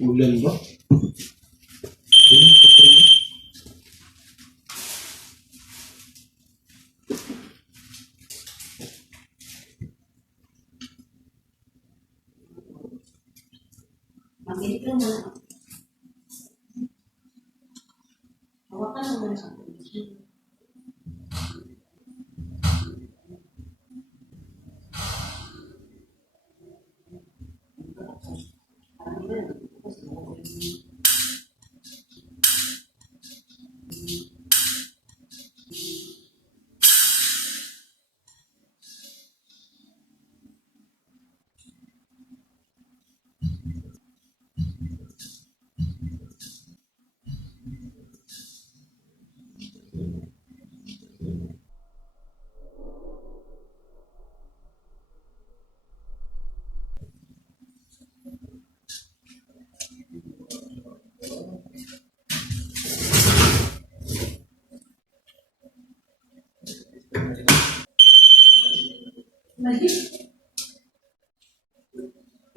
Ulan ba? Mag-edit lang muna. Hawakan mo muna sa akin.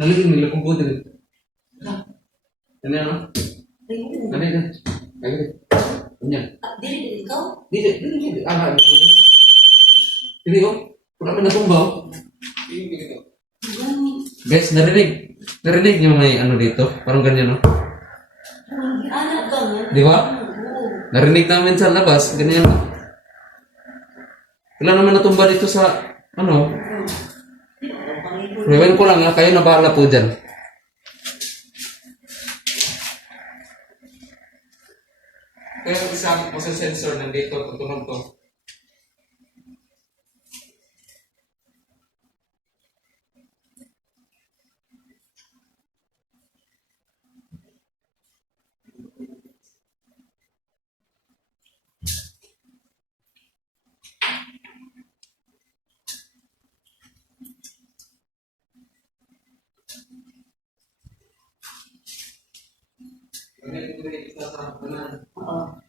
Nalagyan nila kung buti rin. Ano yan, no? Ano yan? Ano yan? Ano yan? Dili, ikaw? Dili. Ano yan? Dili, oh. Kung namin natumba, oh. Guys, narinig. Narinig niyo may ano dito? Parang ganyan, no? Anak ka nga. Di ba? Narinig namin sa labas. Ganyan, no? Wala naman natumba dito sa, ano? Rewen ko lang, ha? Kayo na bahala po dyan. Kaya isang sensor nandito, tutunog to. Oo.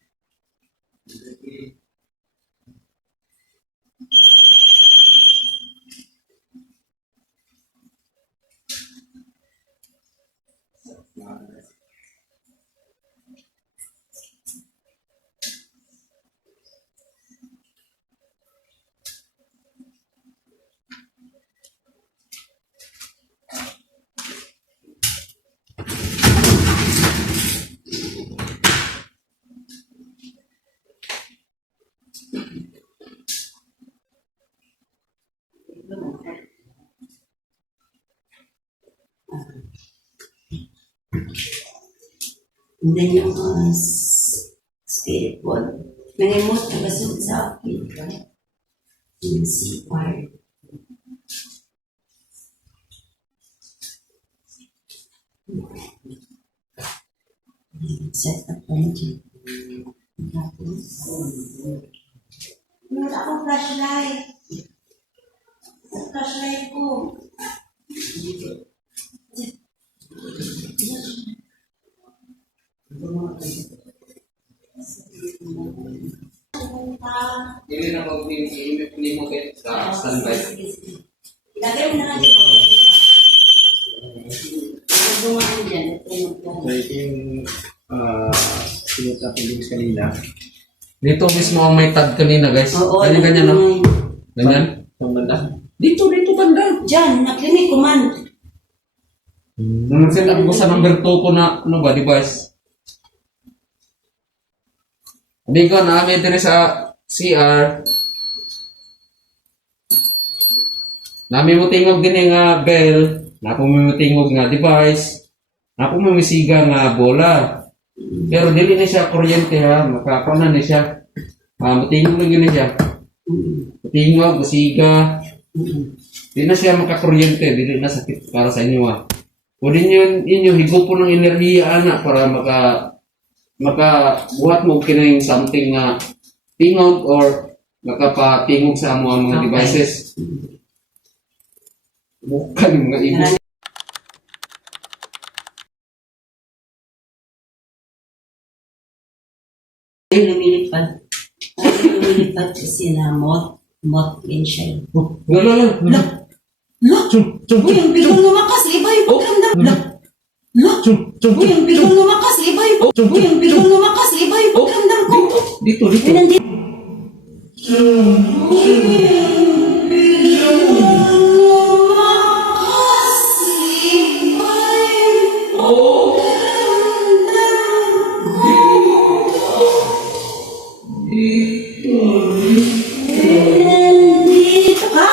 And then yung spirit ball. Nangyamot na gasod sa akin. Right? Yung CR. Set up pa rin. Tapos, wala akong flashlight. Flashlight ko. Hindi na mag-i-imip mo kayo sa standby. Ilagay mo na lang dito. Dumaan dyan. So, ito yung pinatapilings kanina. Dito mismo ang may tag kanina, guys. Oo. Ganyan, no? Ganyan? Ang banda. Dito banda. Dyan, nakinig ko man. Nung set up ko sa number 2 ko na, ano ba, device. Hindi ko namin din sa CR. Namin mo tingog din nga bell. Napo mo tingog nga device. Napo mo misiga nga bola. Pero dili na siya kuryente, ha. Makakuha na siya. Matingog lang yun siya. Tingog, masiga. Di na siya makakuryente. Dili na sakit para sa inyo, ha. Pwede inyo higupon ng enerhiya ana para buhat mo kining something nga tingog or makapatingog sa amo ang mga Okay. devices. Bukan mga ibig. Ay, lumilipad. Ay, lumilipad kasi na mot in siya. Wala. Look! Uy, ang biglang lumakas, iba yung pagramdam. Look! Uy, ang biglang lumakas, iba yung Uy, ang biglang lumakas, iba yung pagramdam ko. Dito. Uy, nandito. Nandito ka?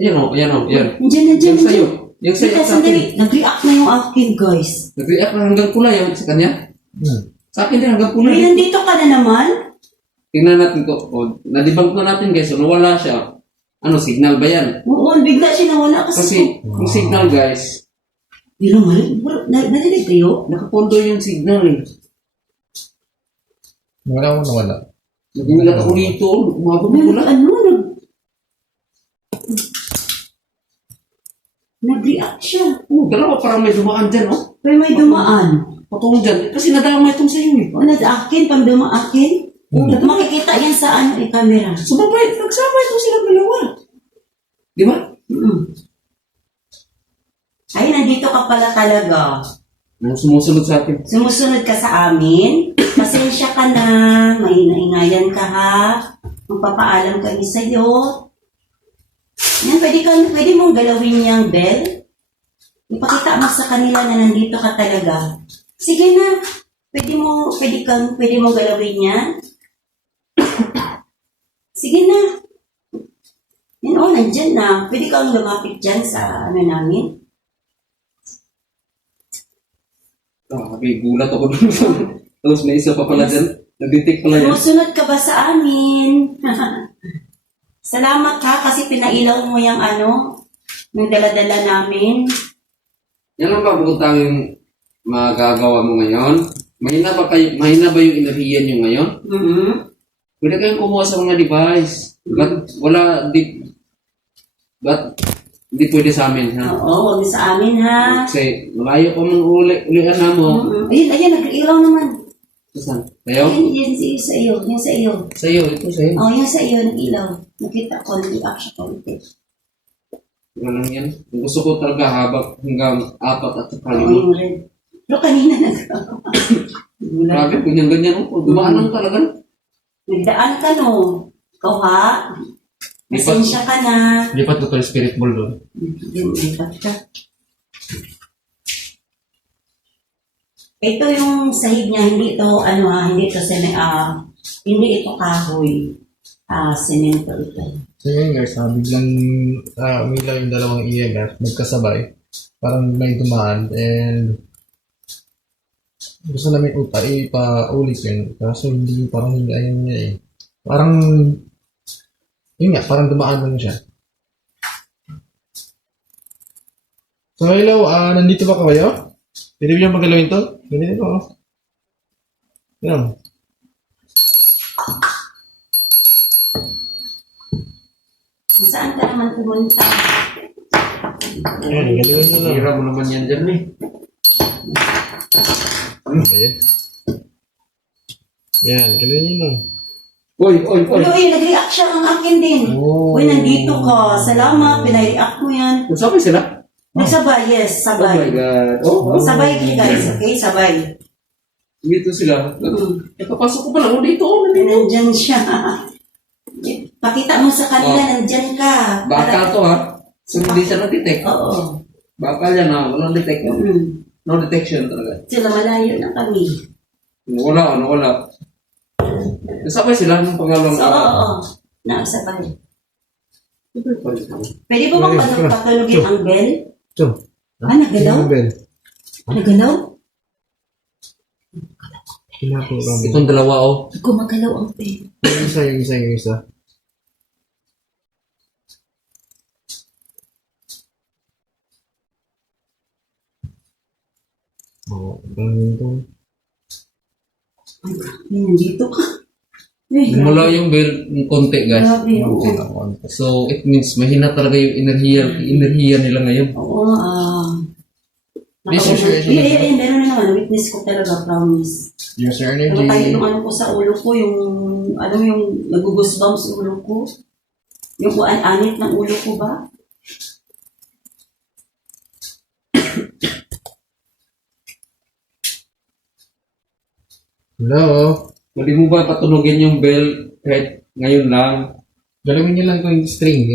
Yan. Nandiyan. Yung sa'yo. Yung sa'yo Teka, sa akin. sandali. Nag-react na yung akin, guys. Nag-react na hanggang kulay yan sa kanya. Sa akin din hanggang Uy, kulay. nandito ka na naman? Tingnan natin ko. Na-debunk na natin guys. So, nawala siya. Ano, signal ba yan? Oo, bigla siya nawala kasi. Kasi, yung signal guys, Pero mali, narinig kayo? nakapondo yung signal eh. Nawala. Nagulat ako dito. Umabot ko lang. Nag-react siya. Dalawa parang may dumaan dyan, oh. Pero may dumaan. Patungkol dyan. Kasi nadama itong sa'yo eh. O, akin, pang dumaakin. Makikita yan sa camera. Sumabay, nagsama itong silang dalawa. Di ba? Ay, nandito ka pala talaga. Nang sumusunod sa atin. Sumusunod ka sa amin. Pasensya ka na. May naingayan ka ha. Magpapaalam kami sa'yo. Yan, pwede mong galawin yung bell. Ipakita mo sa kanila na nandito ka talaga. Sige na. Pwede mong galawin yan. Sige na. Yan o, nandyan na. Pwede kang lumapit dyan sa namin. Grabe, gulat ako dun. Tapos may isa pa pala dyan. Nag-detect pala yan. Sumusunod ka ba sa amin? Salamat ha, kasi pinailaw mo yung yung dala-dala namin. Yan ang pabutang yung magagawa mo ngayon. Mahina ba yung enerhiya nyo ngayon? Pwede kayong kumuha sa mga device. But hindi pwede sa amin, ha? Oo, huwag sa amin ha. Kasi malayo pa mong ulian na mo. Ayun, nag-ilaw naman. Saan? Sa'yo? Yan sa iyo, yan sa iyo. Sa'yo, ito sa'yo. Oh, yan sa iyo, nag-ilaw. Nakita ko, nag-react siya konti. Ano lang yan? Kung gusto ko talaga hanggang 4 at saka Oo, 5. yung red. Pero kanina Grabe, ganyan-ganyan. Dumaan lang talaga. nagdaan ka no. Ikaw ha? Pasensya ka na. Lipat ko to yung spirit ball doon. Lipat ka. Ito yung sahig niya, hindi ito, hindi ito kahoy. Semento ito. So yun guys, biglang umilaw yung dalawang EMF, magkasabay. Parang may dumaan and gusto namin ipaulit yun. Kaso parang hindi ayaw niya eh. Parang, yun nga, parang dumaan lang siya. So hello, nandito ba kayo? Pwede ba yung magalawin to? Ganito oh. Yan. Saan ka naman pumunta? Yan, galawin nyo lang. Hira mo naman yan dyan eh. Ano ba yan? Yan, galawin nyo lang. Uy! Uy, nag-react siya ang akin din. Oh. Uy, nandito ka. Salamat, pinay-react mo yan. Sabay sila? Nagsabay, yes, Oh my sabay. God. Oh. Sabay guys, okay? Sabay. Dito sila. Nakapasok ko pa lang dito. Nandyan siya. Pakita mo sa kanila, nandyan ka. Bakal to ha. So hindi siya na-detect. Oo. Bakal yan ha. Walang detect. Mm. No detection talaga. Sila malayo na kami. Wala. Nasabay sila ng pangalawang So, oo. Nagsabay. Pwede ba bang patulogin ang bell? So, Nagalaw? Nagalaw? Kinapuro mo. Itong dalawa oh. Gumagalaw ang bell. Yung isa. Oo, ganito. Ay, nandito ka. Eh, Mula yung bell, ng konti guys. grabe. Okay Oo. na konti. So, it means mahina talaga yung enerhiya nila ngayon. Oo, This is your energy. Yeah, meron na naman. Witness ko talaga, promise. User Pero tayo energy. yung ano ko sa ulo ko, yung, ano yung nagugusbumps sa ulo ko. Yung anit ng ulo ko ba? Hello? Pwede mo ba patunogin yung bell kahit ngayon lang? Galawin niyo lang yung string,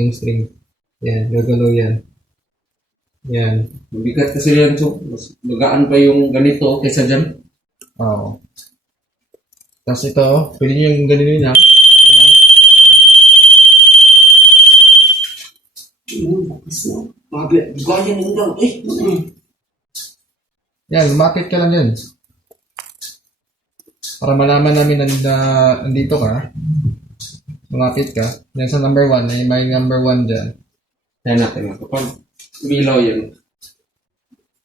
Yan, gagalaw yan. Yan. Mabigat kasi yan. So, mas magaan pa yung ganito kaysa dyan. Oo. Tapos ito, pwede niyo yung ganun ha. Yan. Bakas na. Gaya nyo daw. Yan, lumakit ka lang yan. Para malaman namin na nandito ka. Lumapit ka. Yan sa number 1, may number 1 dyan. Kaya natin nga. Kapag umilaw yun,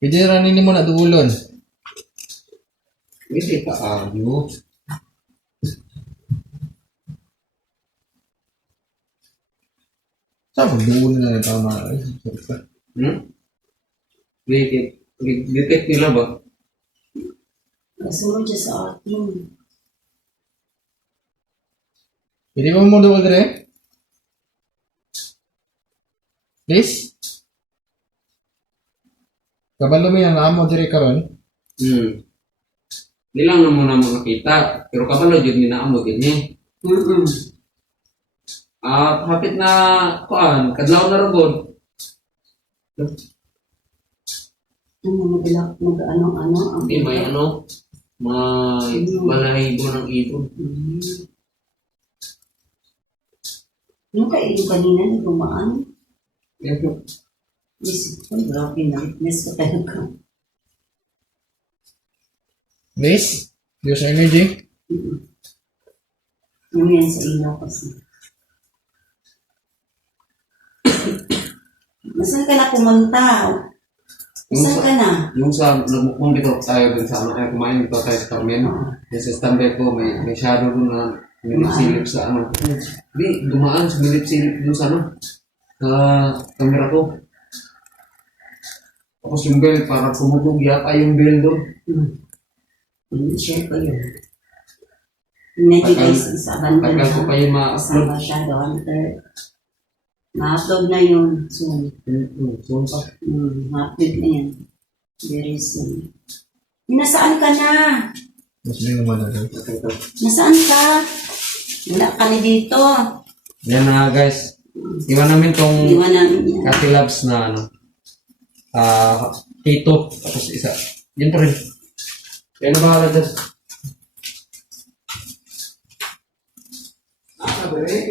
Pwede ranin mo na duulon. hindi tayo. Saan mo duulon na tama? Detect nila ba? Kasunod siya sa atin. Pwede mo duulon rin? Please? Kabalo mo yan, naamo dire karon. Hindi lang na muna makakita. Pero kabalo yun, ninaamod din eh. Hapit na, kadlaw na ragod. Ano. Hindi, may balahibo ng ibon. Yung kailong kanina, na gumaan. Yan po. Grabe na. Witness ko talaga. Please? Use energy? Yung yan sa ilaw kasi. Nasaan ka na pumunta? Nasaan ka na? Yung sa, nagmukbang dito tayo dun sa kaya kumain dito tayo sa Carmen. Yung sa standby ko, may shadow dun na minip-silip sa Hindi, dumaan, minip-silip dun sa sa camera ko. Tapos yung bell, parang tumutog yata yung bell dun. Share ko yun. Medyo guys, sa banda Tagal ko pa yung ma-upload. Sama siya doon. Ma-upload na yun soon. So, Ma-upload na yan. Very soon. Nasaan ka na? Mas may naman na. Nasaan ka? Wala ka na dito. yan na guys. Iwan namin tong Iwan namin yan. Cathy Labs na K2. Tapos isa. Yun pa rin. Kaya na bahala dyan. Sabi,